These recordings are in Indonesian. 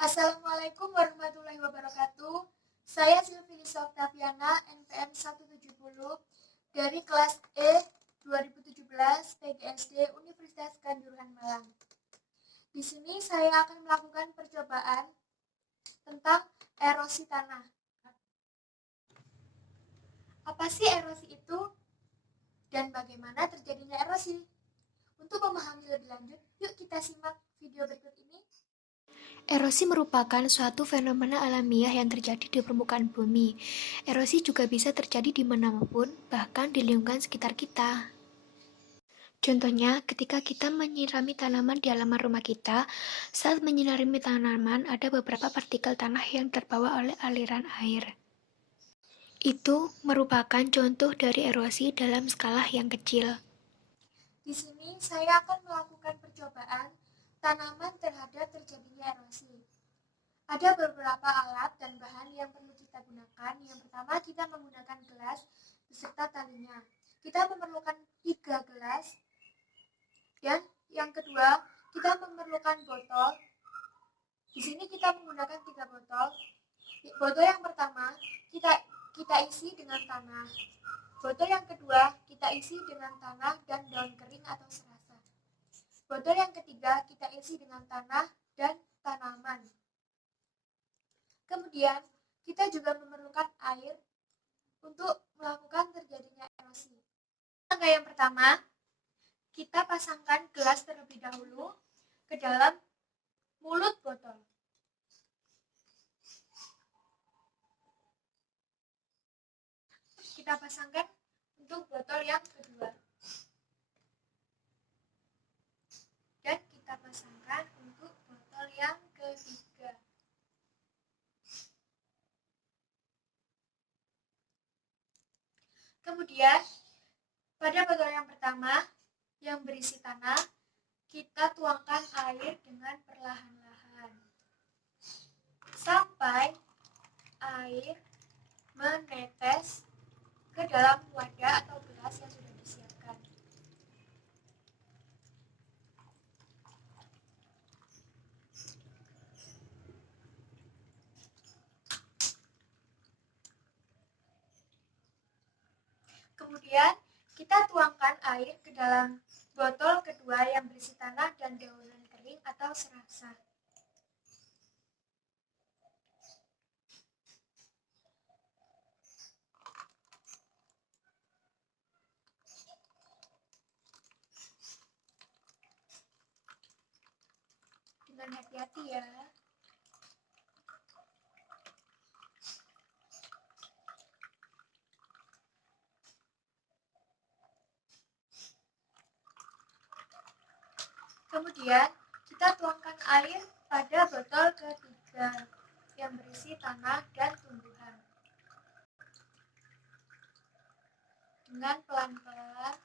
Assalamualaikum warahmatullahi wabarakatuh. Saya Silvilis Oktaviana, NPM 170 dari kelas E 2017 PGSD Universitas Kanjuruhan Malang. Di sini saya akan melakukan percobaan tentang erosi tanah. Apa sih erosi itu dan bagaimana terjadinya erosi? Untuk memahami lebih lanjut, yuk kita simak video berikut ini. Erosi merupakan suatu fenomena alamiah yang terjadi di permukaan bumi. Erosi juga bisa terjadi di manapun, bahkan di lingkungan sekitar kita. Contohnya, ketika kita menyirami tanaman di halaman rumah kita, saat menyirami tanaman ada beberapa partikel tanah yang terbawa oleh aliran air. Itu merupakan contoh dari erosi dalam skala yang kecil. Di sini saya akan melakukan percobaan tanaman terhadap terjadinya erosi. Ada beberapa alat dan bahan yang perlu kita gunakan. Yang pertama, kita menggunakan gelas beserta talinya. Kita memerlukan 3 gelas. Dan yang kedua, kita memerlukan botol. Di sini kita menggunakan 3 botol. Botol yang pertama, kita isi dengan tanah. Botol yang kedua, kita isi dengan tanah dan daun kering atau serasa. Botol yang ketiga, kita isi dengan tanah dan tanaman. Kemudian, kita juga memerlukan air untuk melakukan terjadinya erosi. Langkah yang pertama, kita pasangkan gelas terlebih dahulu ke dalam mulut botol. Kita pasangkan untuk botol yang kedua. Dan kita pasangkan untuk botol yang ketiga. Kemudian, pada botol yang pertama yang berisi tanah, kita tuangkan air dengan perlahan-lahan sampai air menetes ke dalam wadah atau gelas yang sudah disiapkan. Kemudian kita tuangkan air ke dalam botol kedua yang berisi tanah dan daunan kering atau serasa. Dengan hati-hati ya. Kemudian kita tuangkan air pada botol ketiga yang berisi tanah dan tumbuhan. Dengan pelan-pelan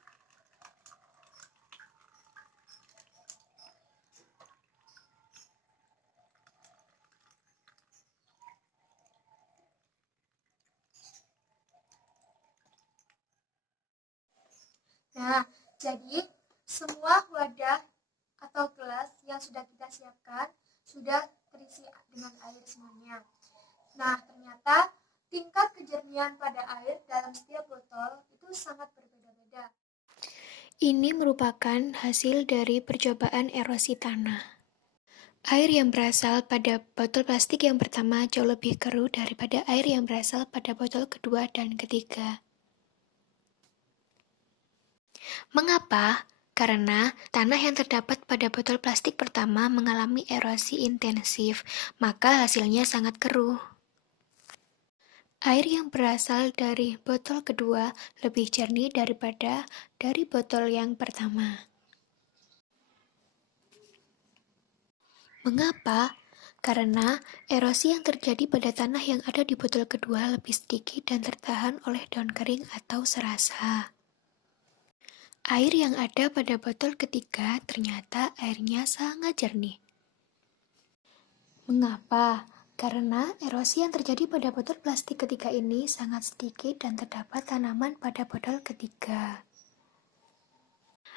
Nah, jadi semua wadah atau gelas yang sudah kita siapkan sudah terisi dengan air semuanya. Nah, ternyata tingkat kejernihan pada air dalam setiap botol itu sangat berbeda-beda. Ini merupakan hasil dari percobaan erosi tanah. Air yang berasal pada botol plastik yang pertama jauh lebih keruh daripada air yang berasal pada botol kedua dan ketiga. Mengapa? Karena tanah yang terdapat pada botol plastik pertama mengalami erosi intensif, maka hasilnya sangat keruh. Air yang berasal dari botol kedua lebih jernih daripada dari botol yang pertama. Mengapa? Karena erosi yang terjadi pada tanah yang ada di botol kedua lebih sedikit dan tertahan oleh daun kering atau serasa. Air yang ada pada botol ketiga ternyata airnya sangat jernih. Mengapa? Karena erosi yang terjadi pada botol plastik ketiga ini sangat sedikit dan terdapat tanaman pada botol ketiga.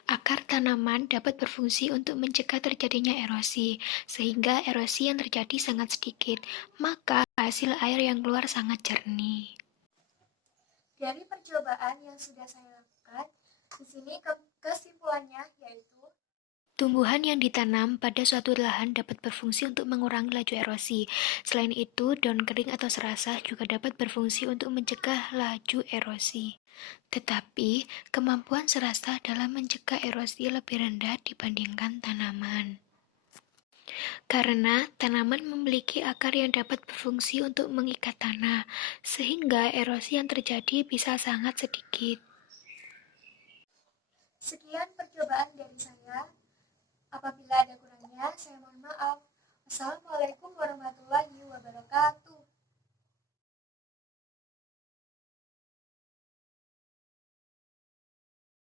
Akar tanaman dapat berfungsi untuk mencegah terjadinya erosi, sehingga erosi yang terjadi sangat sedikit, maka hasil air yang keluar sangat jernih. Dari percobaan yang sudah saya lakukan, di sini kesimpulannya yaitu Tumbuhan yang ditanam pada suatu lahan dapat berfungsi untuk mengurangi laju erosi. Selain itu, daun kering atau serasah juga dapat berfungsi untuk mencegah laju erosi. Tetapi, kemampuan serasah dalam mencegah erosi lebih rendah dibandingkan tanaman. Karena tanaman memiliki akar yang dapat berfungsi untuk mengikat tanah, sehingga erosi yang terjadi bisa sangat sedikit. sekian percobaan dari saya. Apabila ada kurangnya, saya mohon maaf. Wassalamualaikum warahmatullahi wabarakatuh.